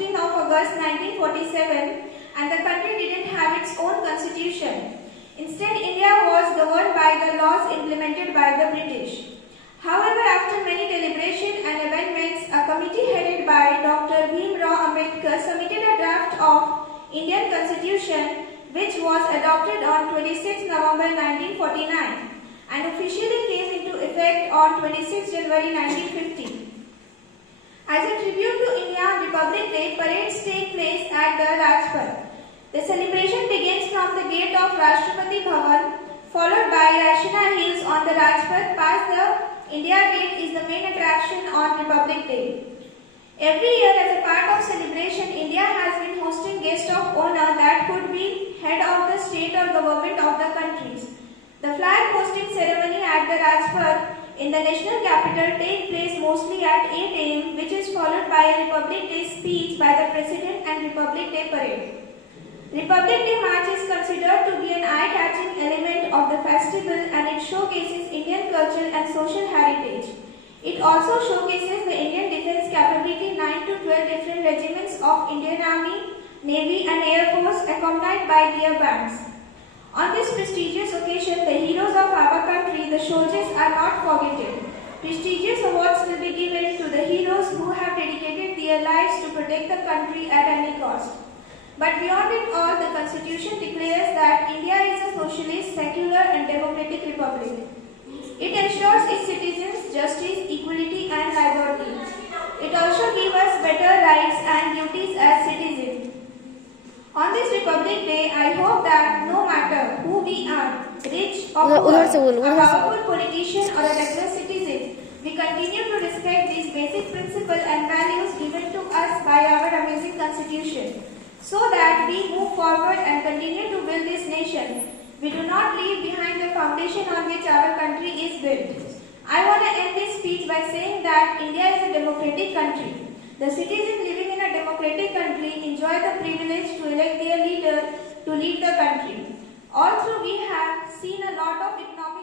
15th of August 1947 and the country didn't have its own constitution. Instead, India was governed by the laws implemented by the British. However, after many deliberations and amendments, a committee headed by Dr. Bhim Rao Ambedkar submitted a draft of Indian Constitution which was adopted on 26 November 1949 and officially came into effect on 26 January 1950. As a tribute to India, Republic Day parades take place at the Rajpath. The celebration begins from the gate of Rashtrapati Bhavan, followed by Rashina Hills on the Rajpath. Past the India Gate is the main attraction on Republic Day. Every year, as a part of celebration, India has been hosting guests of honor that could be head of the state or government of the countries. The flag hosting ceremony at the Rajpath in the national capital takes place mostly at 8 am, which is followed by a Republic Day speech by the President and Republic Day parade. Republic Day march is considered to be an eye-catching element of the festival and it showcases Indian culture and social heritage. It also showcases the Indian defense capability 9 to 12 different regiments of Indian Army, Navy and Air Force accompanied by deer bands. On this prestigious occasion, the heroes of our country, the soldiers, are not forgotten. Prestigious awards will be given to the heroes who have dedicated their lives to protect the country at any cost. But beyond it all, the Constitution declares that India is a socialist, secular and democratic republic. It ensures its citizens justice, equality and liberty. It also gives us better rights and duties as citizens. On this Republic Day, I hope that no matter who we are, rich or poor, a powerful politician or a regular citizen, we continue to respect these basic principles and values given to us by our amazing Constitution, so that we move forward and continue to build this nation. We do not leave behind the foundation on which our country is built. I want to end this speech by saying that India is a democratic country. The citizens living in a democratic country enjoy the privilege to elect their leader to lead the country. Also, we have seen a lot of economic